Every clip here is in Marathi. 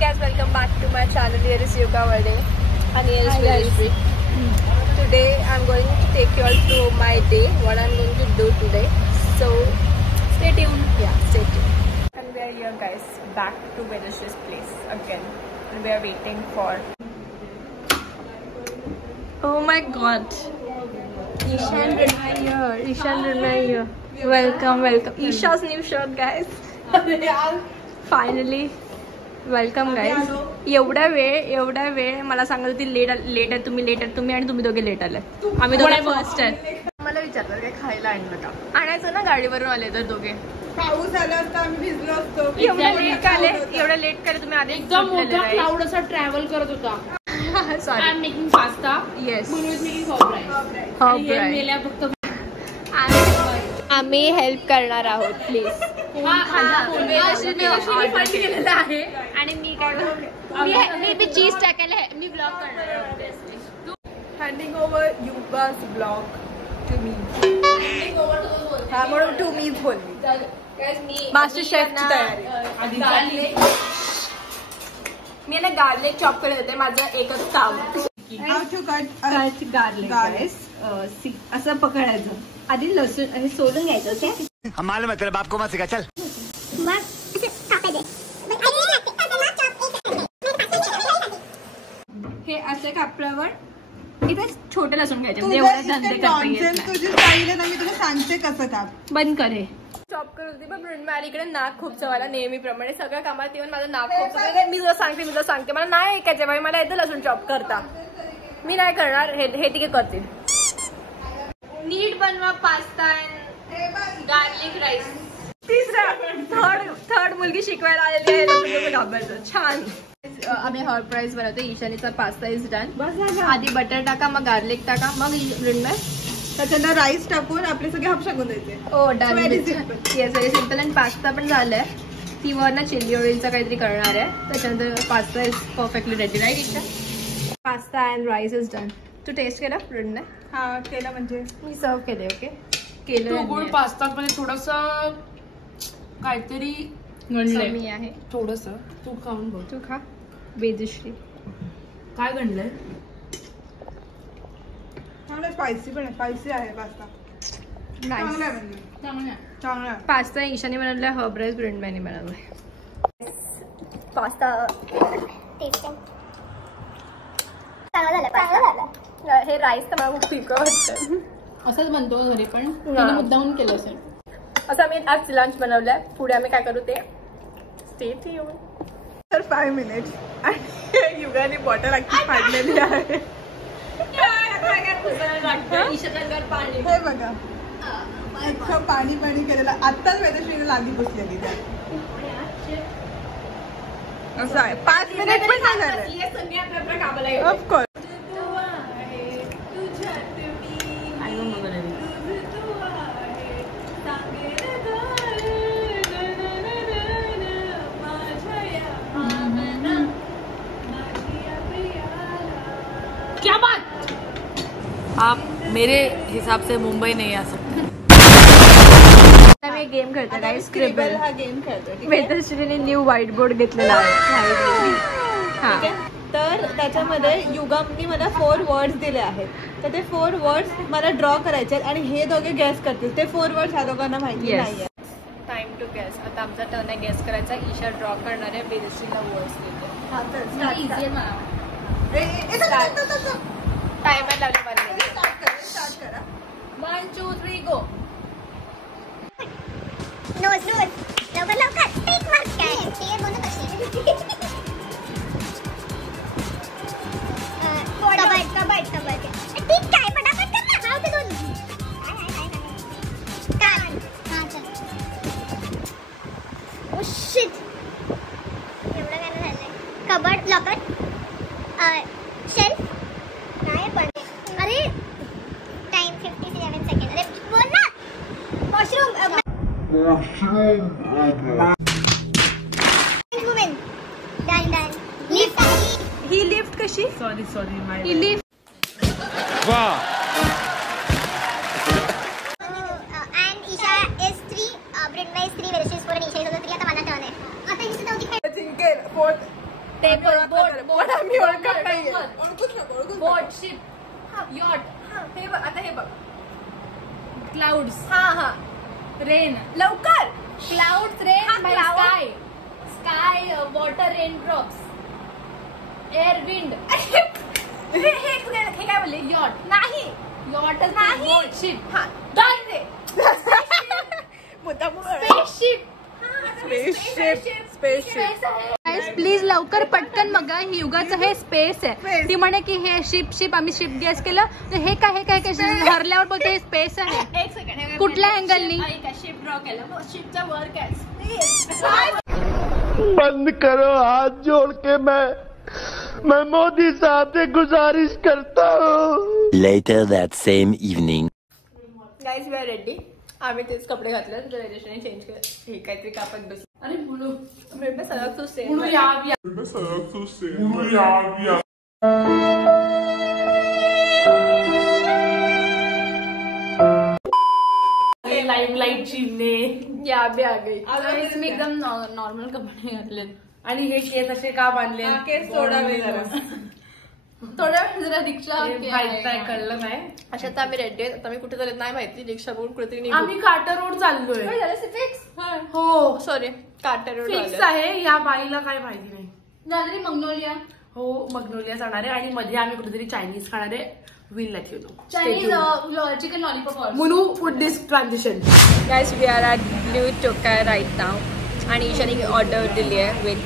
guys, welcome back to my channel. Here is Yuka Vade and here is Village. Today I'm going to take you all through my day, what I'm going to do today. So stay tuned. Yeah, stay tuned. And we are here guys, back to Village's place again. And we are waiting for... Oh my god. Ishan Rinmay here. Ishan Rinmay here. Welcome, welcome. Isha's new shirt guys. Finally. Welcome guys. एवढा वेळ मला सांगत होती लेट आहे तुम्ही आणि तुम्ही दोघे लेट आले. आम्ही दोघे फर्स्ट आहे. मला विचारलं काय खायला आणलं का? आणायचं ना, गाडीवरून आले तर दोघे. पाऊस आला असता आम्ही भिजलो असतो. एवढं लेट आले तुम्ही आधी. एकदम मोठा क्लाउड असा ट्रॅव्हल करत होता. Sorry, I am making pasta. Yes, फक्त आम्ही हेल्प करणार आहोत प्लीज. आहे आणि मी काय मी चीज टाकायला मी ब्लॉग करणार आहे. Handing over yugas blog to me. हा म्हणून टू मीच बोलली. मास्टर शेफची तयारी. मी ना गार्लिक चॉप करत होते. माझं एकच काम. गार्लिक असं पकडायचं. आधी लसूण हे सोलून घ्यायचं. ओके, हमारे मतलब आपको मत सिखा. चल हे असं कापल्यावर इथे छोटे लसूण घ्यायचे. तुला सांगते कसं काप. बंद करे. चॉप करत होती पण मला इकडे नाक खूप चवायला. नेहमीप्रमाणे सगळ्या कामात येऊन माझं नाक खूप चवायला. मी तुला सांगते मला नाही ऐकायचं बाई. मला येतं लसूण चॉप करता. मी नाही करणार. हे तिघे करतील. नीट बनवा pasta and garlic rice. Third मुलगी शिकवायला आलेली आहे. छान. आम्ही हॉट राईस बनवतो. ईशानीचा पास्ता इज डन. आधी बटर टाका, मग गार्लिक टाका, मग त्याच्यानंतर राईस टाकून आपले सगळे हाफ टाकून द्यायचे. Oh done. Yes, very simple. And pasta पण झालाय. ती वरनं चिली ऑइलचा काहीतरी करणार आहे. त्याच्यानंतर pasta is perfectly ready. Right Isha? Pasta and rice is done. तू टेस्ट केला फ्रेंडने? हा केलं. म्हणजे मी सर्व केले. ओके केलं. गुळ पास्ता मध्ये थोडस काहीतरी गणलंय आहे. थोडस तू खाऊन बघ. तू खा. बेदश्री काय गणलंय? स्पायसी पण आहे. स्पायसी आहे पास्ता. चांगला पास्ता ईशाने बनवलाय. हर्ब राईस ब्रेंडमॅने बनवलाय. पास्ता हे राईस तर मला खूप फिकं वाटतं. असंच बनतो घरी पण मुद्दाहून केलं असेल. असं आम्ही आज लंच बनवलंय. पुढे आम्ही काय करू ते स्टे ट्यून. तर 5 मिनिट्स आणि युगाने बॉटल अख्खी फाडलेली आहे. हे बघा, इतकं पाणी केलेलं. आत्ताच वेदश्रीने लादी पुसलेली त्या. असं आहे. 5 मिनिट पण नाही झालं. ऑफकोर्स. क्या बात. आप मेरे हिसाब से मुंबई नहीं आ सकते. आम्ही गेम खेळतो काय, स्क्रिबल हा गेम खेळतो. वेदश्रीने न्यू व्हाईट बोर्ड घेतलेला आहे. हा, तर त्याच्यामध्ये युगाने मला 4 वर्ड्स दिले आहेत. तर ते 4 वर्ड्स मला ड्रॉ करायचे आहेत आणि हे दोघे गॅस करतील. ते 4 वर्ड्स ह्या दोघांना माहिती नाहीये. Time to gas. आता आमचा टर्न आहे गॅस करायचा. ईशा ड्रॉ करणार आहे. वेदश्रीला वर्ड्स देते. टाइमर लावले मला. स्टार्ट करा. 1 2 3 गो. नोज लवकर टिक मार्क काय ते बोलू कशी. कबड टिक काय फटाफट कर ना. हाव ते दोन कान. हां चल. ओ शिट, एवढं काय झालंय. कबड, लॉकर, शेल्फ नाही पण. अरे टाइम 57 सेकंड. अरे बोल ना. वॉशरूम. वुमेन. डन. लिफ्ट. ही लिफ्ट कशी? सॉरी ही लिफ्ट. वाह. And Isha is 3, Brenda is 3, Vedashri is 4 and Isha is also 3. आता माझा टर्न आहे. आता Isha नव्हती. जिंकेल. 4th ते बोट आम्ही ओळखत नाहीये. बोट, शिप, यॉट. हे बघ आता हे बघ. क्लाउड्स, हा रेन. लवकर. Clouds, rain, cloud. Sky, water, rain drops, air, wind. हे काय बोलले? यॉट नाही. यॉट नाही. बोट, शिप. हा डन रे. स्पेसशिप. प्लीज लवकर पटकन बघा. ही युगाचं हे स्पेस आहे. ती म्हणे की हे शिप आम्ही शिप गॅस केलं तर हे काय हरल्यावर बोलते हे स्पेस आहे. एक सेकंड. कुठल्या अँगलनी शिप ड्रॉ केलं? शिपचा वर काय? बंद करो हाथ जोड़ के मैं मोदी साहब से गुजारिश करता हूँ. Later that same evening. Guys we are ready. आम्ही तेच कपडे घातले तर रेडिशने चेंज केलं. हे काहीतरी कापत बस. अरे बोलो. मैं सगळं तू सेम. बोलो यार. लाईट चिन्हे. या भी आ गई. मी एकदम नॉर्मल कपडे घातले आणि हे केस असे का बांधले? केस सोडावे जरा. थोड्या वेळ जरा रिक्षा कळलं नाही. अशा तर आम्ही रेडी आहेत. आता मी कुठे चालत नाही माहिती. रिक्षा बघून कुठेतरी निघू. आम्ही काटर रोड चाललोय. हो सॉरी काटर रोड फिक्स आहे. या बाईला काय माहिती नाही. दादरी मंगनोलिया. हो मग्नोलिया जाणार आहे आणि मध्ये आम्ही कुठेतरी चायनीज खाणार आहे. Will let you know. Chinese chicken lollipop. Menu food disk transition. Guys we are at Blue Tokai right now आणि ईशाने ऑर्डर दिली आहे with.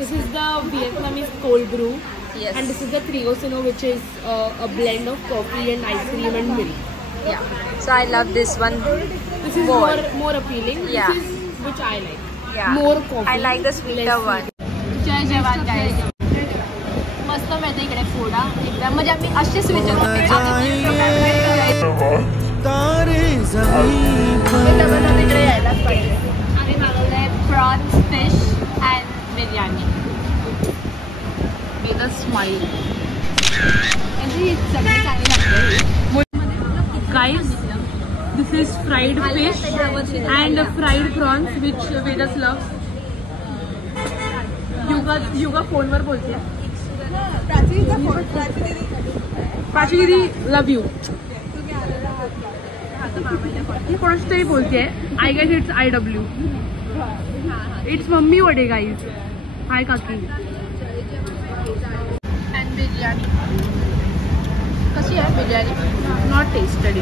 This is the Vietnamese cold brew. Yes. And this is the Triosino, which is a blend of coffee and ice cream and milk. Yeah. So I love this one. This is more appealing. Yeah. This is which I like. Yeah. More coffee. I like the sweeter one. जय जवान गाइस. मस्त मिळते इकडे फोडा एकदम म्हणजे आम्ही असेच विचारतो. इकडे यायलाच पाहिजे. आम्ही मागवलंय prawns fish and biryani. With a smile. ही सगळी चांगली लागते. Guys, this is fried fish and fried prawns, which Vedas loves. युगा फोनवर बोलते. प्राची दीदी लव यू. ही कोणाशी तरी बोलते. I guess it's IW. It's mummy वडे गाईज. हाय काकी. अँड बिर्याणी कशी आहे बिर्याणी? Not tested.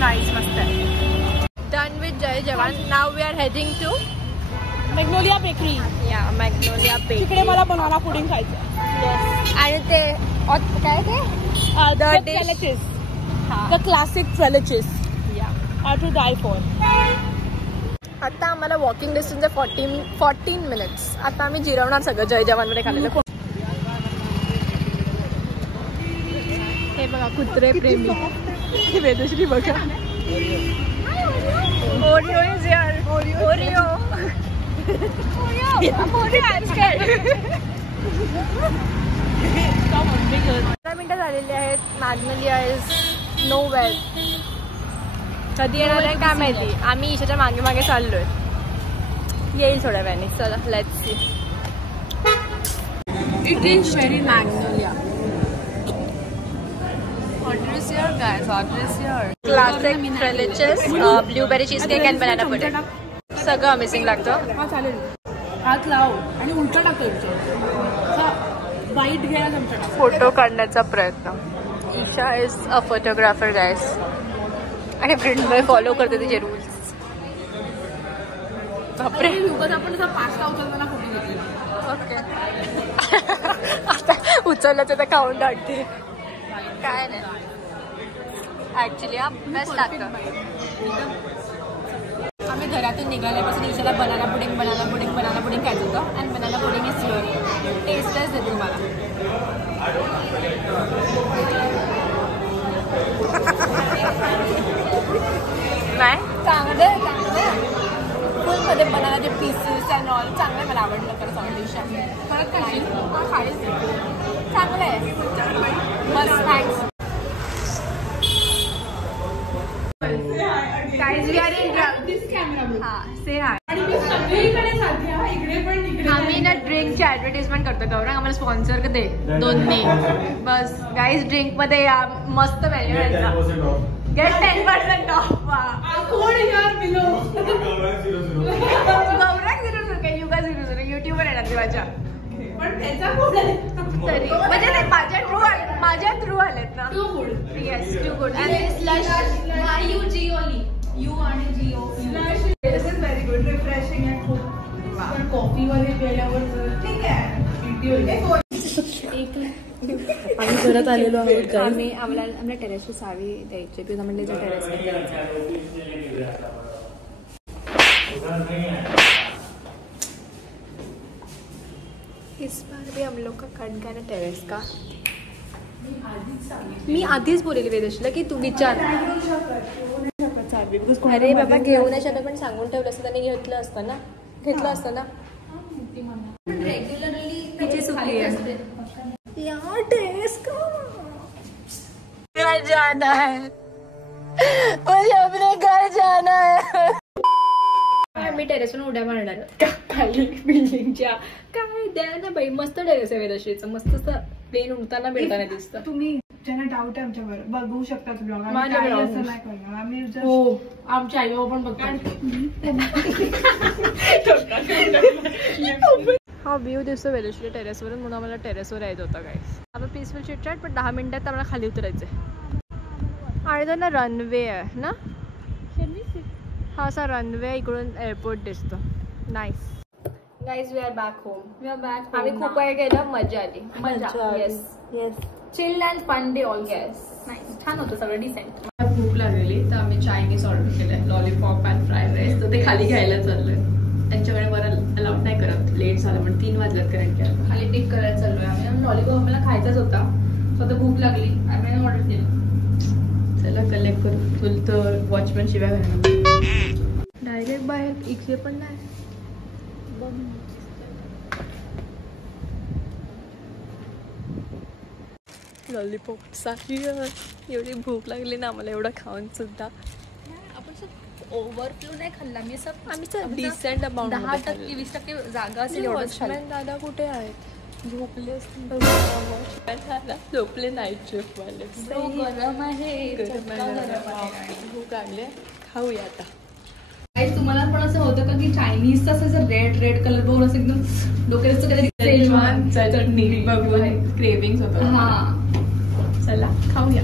नाईस मस्त आहे. Done with Jai Jawan. Now we are heading to Magnolia Bakery. या मॅग्नोलिया बेकरी. तिकडे मला बनाना पुडिंग खायचं. आणि ते काय ते the classic tres leches are to die for. आता आम्हाला वॉकिंग डिस्टन्स आहे 14 मिनिट्स. आता आम्ही जिरवणार सगळं जय जवानमध्ये खाल्लेलं. हे बघा कुत्रे प्रेमी. वेदश्री बघा. Oreo is here. Oreo. I'm scared. 15 मिनिटं झालेली आहेत. Magnolia is know where. कधी येणार आहे काय माहिती. आम्ही ईशाच्या मागे मागे चाललोय. येईल थोड्या वेळाने. चला let's see. It is very Magnolia. Order is here guys. Order is here. Classic tres leches, blueberry cheese cake and banana pudding. सगळं अमेझिंग लागतं. हा चालेल. हात लाव आणि उलटा टाकतो. वाईट घ्या चमचा टाक. फोटो काढण्याचा प्रयत्न. Isha is a photographer guys आणि फ्रेंड फॉलो करते तिचे रूल्स. बापरे. आपण असा पास्ता उचलताना फोटो घेतला. ओके. आता उचललं तर खाऊन टाकते. काय नाही ऍक्च्युली हा बेस्ट लागतं. आम्ही घरातून निघाल्यापासून ईशाला बनाना पुडिंग खायचं होतं. आणि बनाना पुडिंग इज हिअर. टेस्टच देते मला. नाही चांगलं फुलमध्ये बनानाचे पीसेस अँड ऑल चांगलं. मला आवडलं खरं सांगते ईशा. परत खाशील? खाईल. चांगलं आहे. मस्त. Thanks. Guys we are in हा से हाय. आम्ही ना ड्रिंकची ऍडव्हर्टाइजमेंट करतो गौरंग आम्हाला स्पॉन्सर दे दोन्ही बस. गाईज ड्रिंक मध्ये या मस्त व्हॅल्यू गेट 10% ऑफ. गौरंग 00 काय युगा 00 युट्यूबवर येणार ती माझ्या तरी म्हणजे ते माझ्या थ्रू आलेत ना. येस टू गुड आणि स्लॅश यू जिओली यू आणि जिओ this is very good refreshing and खूप कॉफी मध्ये गेल्यावर ठीक आहे. आम्ही परत आलेलो आहोत. आम्हाला टेरेसची साडी द्यायची बिकॉज आम्हाला टेरेस. इस बार भी हम लोग का कट गया ना टेरेस का. मी आधीच बोललेली वेदेशला की तू विचार. अरे बाबा घेऊ नाही शकत पण सांगून ठेवलं असतं त्यांनी घेतलं असतं ना. रेग्युलरली तिची सुखी असते यार. टेरेस का घर जाना है मुझे अपने घर जाना है. मी टेरेसवरून उड्या मारणार खाली बिल्डिंगच्या. काय द्या ना बाई मस्त टेरेस आहे वेदश्रीचं. मस्त असं प्लेन उडताना मिळताना दिसतं. तुम्ही ज्यांना डाऊट आहे आमच्यावर बघू शकता तुम्ही माझ्या आम्ही blog. असं नाही करणार. आम्ही just- हो आमचे आई बाबा पण बघतात. हा व्ह्यू दिसतो वेदश्री टेरेसवरून म्हणून आम्हाला टेरेसवर यायचं होतं काय. आपण पीसफुल चिटचॅट पण 10 मिनिटात आम्हाला खाली उतरायचं आहे. आणि तो ना रनवे आहे ना. हा असा रनवे इकडून एअरपोर्ट दिसतो. Nice. Guys we are back home. आम्ही खूप काही केलं. मजा आली. Yes chilled and fun day all. Yes छान होतं सगळं डिसेंट. मला भूक लागलेली तर आम्ही चायनीज ऑर्डर केलंय लॉलीपॉप अँड फ्राईड राईस. तर ते खाली घ्यायला चाललोय. त्यांच्याकडे बरं अलाउड नाही करत लेट झालं पण 3 वाजल्यात कारण की खाली टेक करायला चाललोय आम्ही. लॉलीपॉप आम्हाला खायचाच होता स्वतः भूक लागली आम्ही ऑर्डर केलं. चला कलेक्ट करू. तुला तर वॉचमॅन शिवाय घालणार डायरेक्ट बाहेर इकडे पण नाही. लॉलीपॉप एवढी भूक लागली ना आम्हाला एवढं खाऊन सुद्धा. आपण ओव्हरफ्लो नाही खाल्ला. मी आम्ही डिसेंट अमाऊंट 10% 20% जागा असेल एवढंच खाल्लं. वॉचमॅन दादा कुठे आहेत. झोपले असतील. वॉचमॅन दादा झोपले नाईट शिफ्ट वाले. गरम आहे भूक लागले खाऊया आता. तुम्हाला पण असं होतं का की चायनीजचं असं रेड कलर बघून असं एकदम डोक्याचं काहीतरी चटणी बघू क्रेविंग्स होतं. हा चला खाऊया.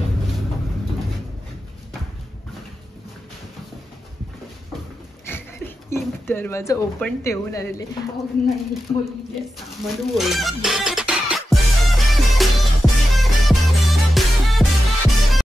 दरवाजा ओपन ठेवून आलेले. नाही बोलली.